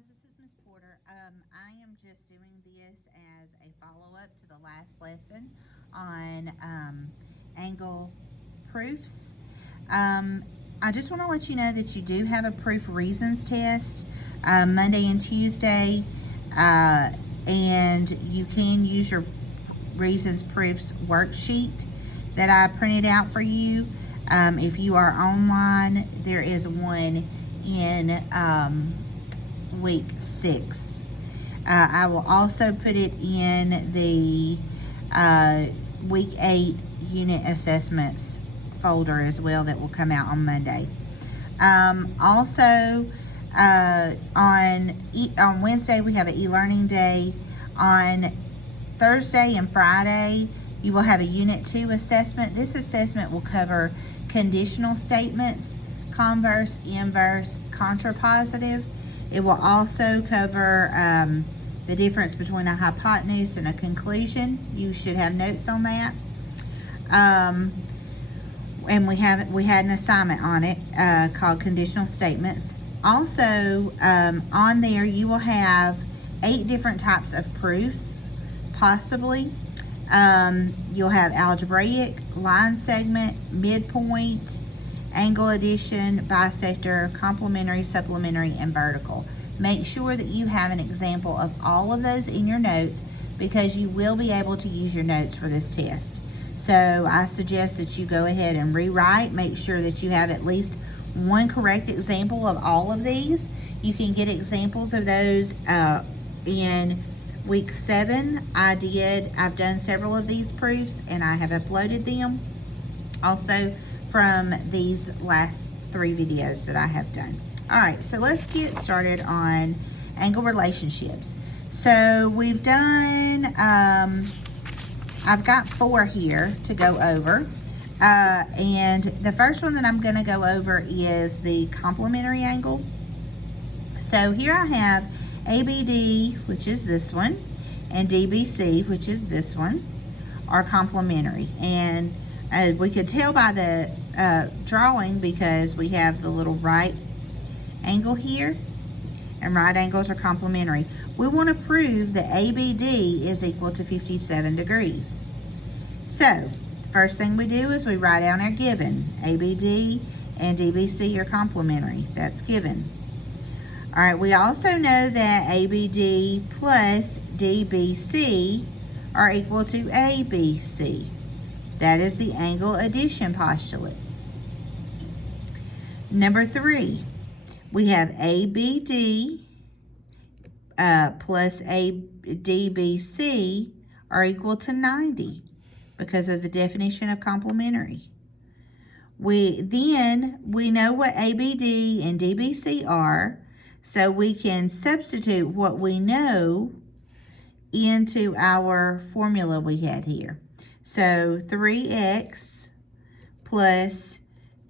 guys, this is Miss Porter. I am just doing this as a follow-up to the last lesson on angle proofs. Um, I just want to let you know that you do have a proof reasons test Monday and Tuesday, and you can use your reasons proofs worksheet that I printed out for you. If you are online, there is one in week 6. I will also put it in the week 8 unit assessments folder as well that will come out on Monday. Also, on Wednesday we have an e-learning day. On Thursday and Friday you will have a Unit 2 assessment. This assessment will cover conditional statements, converse, inverse, contrapositive. It will also cover the difference between a hypotenuse and a conclusion. You should have notes on that. And we had an assignment on it called conditional statements. Also, on there you will have 8 different types of proofs, possibly. You'll have algebraic, line segment, midpoint, angle addition, bisector, complementary, supplementary, and vertical. Make sure that you have an example of all of those in your notes because you will be able to use your notes for this test. So I suggest that you go ahead and rewrite. Make sure that you have at least one correct example of all of these. You can get examples of those in week 7. I've done several of these proofs and I have uploaded them also from these last 3 videos that I have done. Alright, so let's get started on angle relationships. So we've done, I've got 4 here to go over. And the first one that I'm going to go over is the complementary angle. So here I have ABD, which is this one, and DBC, which is this one, are complementary. And we could tell by the drawing because we have the little right angle here, and right angles are complementary. We want to prove that ABD is equal to 57 degrees. So the first thing we do is we write down our given. ABD and DBC are complementary. That's given. All right, we also know that ABD plus DBC are equal to ABC. That is the angle addition postulate. Number 3, we have ABD plus DBC are equal to 90 because of the definition of complementary. We know what ABD and DBC are, so we can substitute what we know into our formula we had here. So 3x plus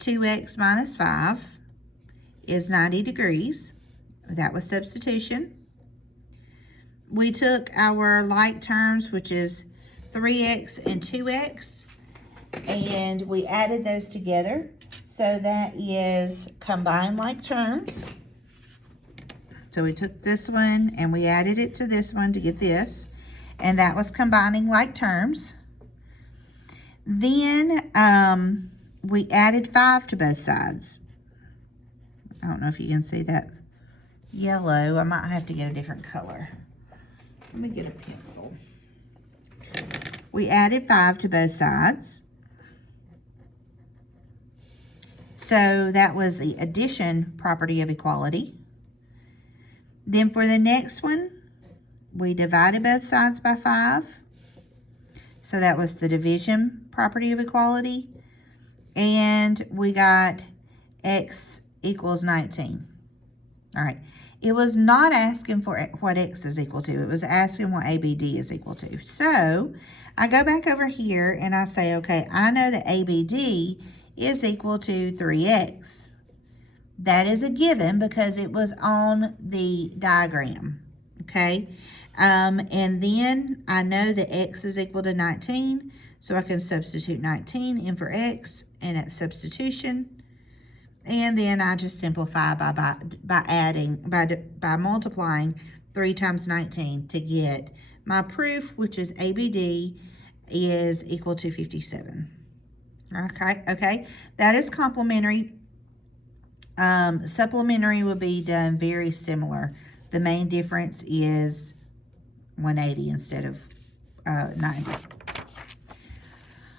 2x minus 5 is 90 degrees. That was substitution. We took our like terms, which is 3x and 2x, and we added those together. So that is combined like terms. So we took this one and we added it to this one to get this, and that was combining like terms. Then we added 5 to both sides. I don't know if you can see that yellow. I might have to get a different color. Let me get a pencil. We added 5 to both sides. So that was the addition property of equality. Then for the next one, we divided both sides by 5. So that was the division property of equality. And we got x equals 19. All right. It was not asking for what x is equal to. It was asking what ABD is equal to. So I go back over here and I say, okay, I know that ABD is equal to 3x. That is a given because it was on the diagram. Okay. And then I know that x is equal to 19. So I can substitute 19 in for x, and at substitution, And then I just simplify by multiplying 3 times 19 to get my proof, which is ABD is equal to 57. Okay, that is complementary. Supplementary will be done very similar. The main difference is 180 instead of 90.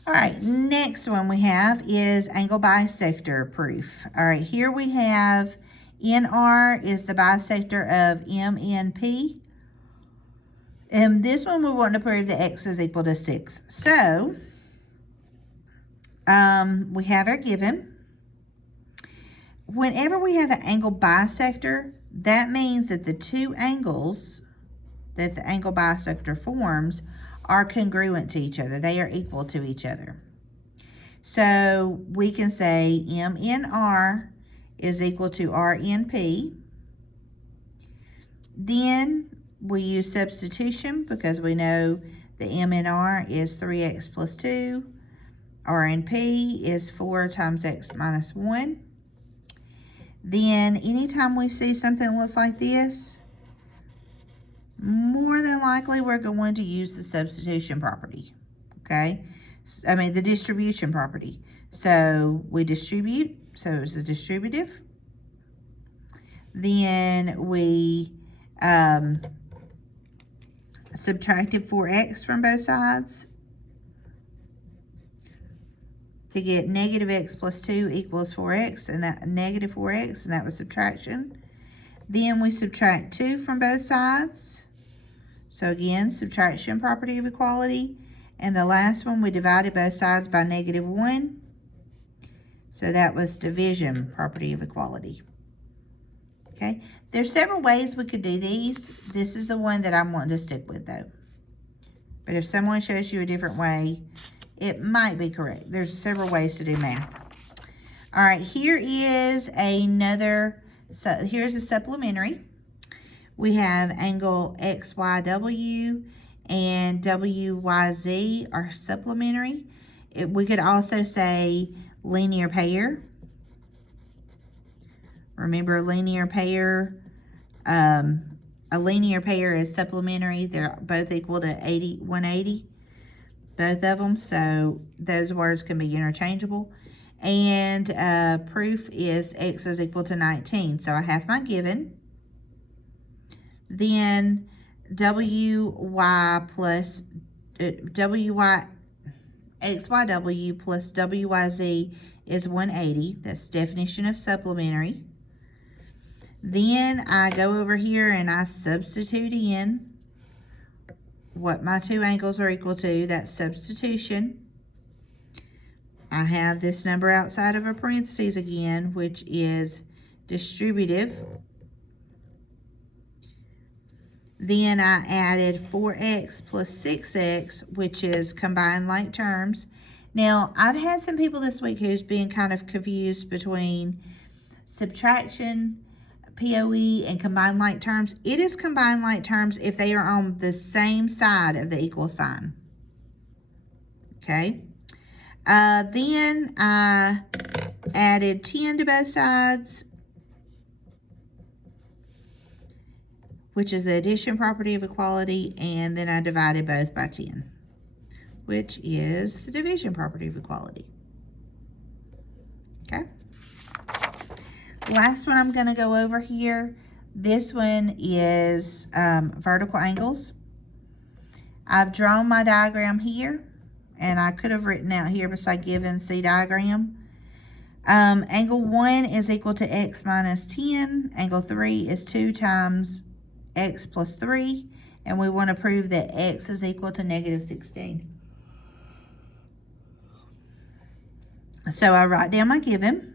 All right, next one we have is angle bisector proof. All right, here we have NR is the bisector of MNP. And this one we want to prove that X is equal to 6. So, we have our given. Whenever we have an angle bisector, that means that the two angles that the angle bisector forms are congruent to each other. They are equal to each other. So we can say MNR is equal to RNP. Then we use substitution because we know the MNR is 3x plus 2. RNP is 4 times x minus 1. Then anytime we see something that looks like this, more than likely we're going to use the substitution property, okay? I mean the distribution property. So we distribute, so it's a distributive. Then we subtracted 4x from both sides to get negative x plus 2 equals 4x, and that negative 4x, and that was subtraction. Then we subtract 2 from both sides. So again, subtraction property of equality. And the last one, we divided both sides by negative 1. So that was division property of equality. Okay, there's several ways we could do these. This is the one that I'm wanting to stick with though. But if someone shows you a different way, it might be correct. There's several ways to do math. All right, here is another, so here's a supplementary. We have angle XYW and WYZ are supplementary. We could also say linear pair. Remember a linear pair is supplementary. They're both equal to 180, both of them. So those words can be interchangeable. And proof is X is equal to 19. So I have my given. Then WY plus XYW plus WYZ is 180. That's definition of supplementary. Then I go over here and I substitute in what my two angles are equal to. That's substitution. I have this number outside of a parentheses again, which is distributive. Then I added 4x plus 6x, which is combined like terms. Now, I've had some people this week who's been kind of confused between subtraction, POE, and combined like terms. It is combined like terms if they are on the same side of the equal sign. Okay. Then I added 10 to both sides, which is the addition property of equality, and then I divided both by 10, which is the division property of equality. Okay. Last one I'm going to go over here. This one is vertical angles. I've drawn my diagram here, and I could have written out here beside given C diagram. Angle 1 is equal to x minus 10. Angle 3 is 2 times x plus 3, and we want to prove that x is equal to negative 16. So I write down my given.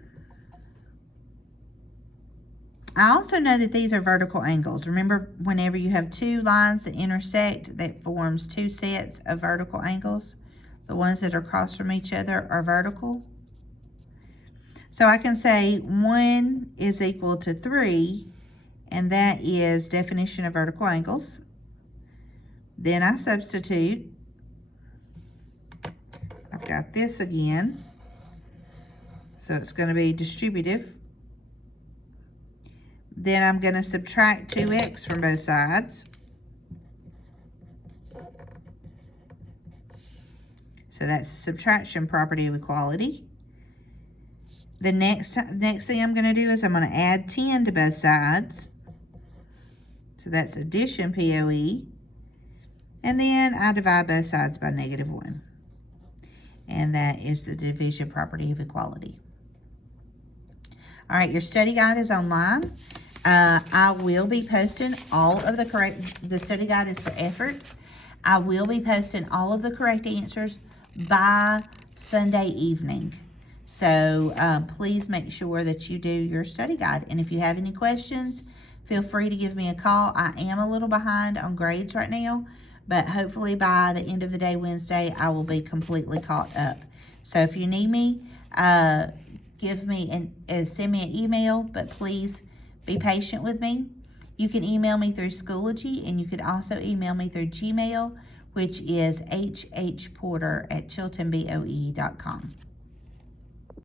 I also know that these are vertical angles. Remember, whenever you have two lines that intersect, that forms two sets of vertical angles. The ones that are across from each other are vertical. So I can say 1 is equal to 3, and that is definition of vertical angles. Then I substitute. I've got this again. So it's going to be distributive. Then I'm going to subtract 2x from both sides. So that's the subtraction property of equality. The next thing I'm going to do is I'm going to add 10 to both sides. So that's addition POE. And then I divide both sides by -1. And that is the division property of equality. All right, your study guide is online. I will be posting all of the study guide is for effort. I will be posting all of the correct answers by Sunday evening. So please make sure that you do your study guide. And if you have any questions, feel free to give me a call. I am a little behind on grades right now, but hopefully by the end of the day Wednesday, I will be completely caught up. So if you need me, send me an email, but please be patient with me. You can email me through Schoology, and you can also email me through Gmail, which is hhporter@chiltonboe.com.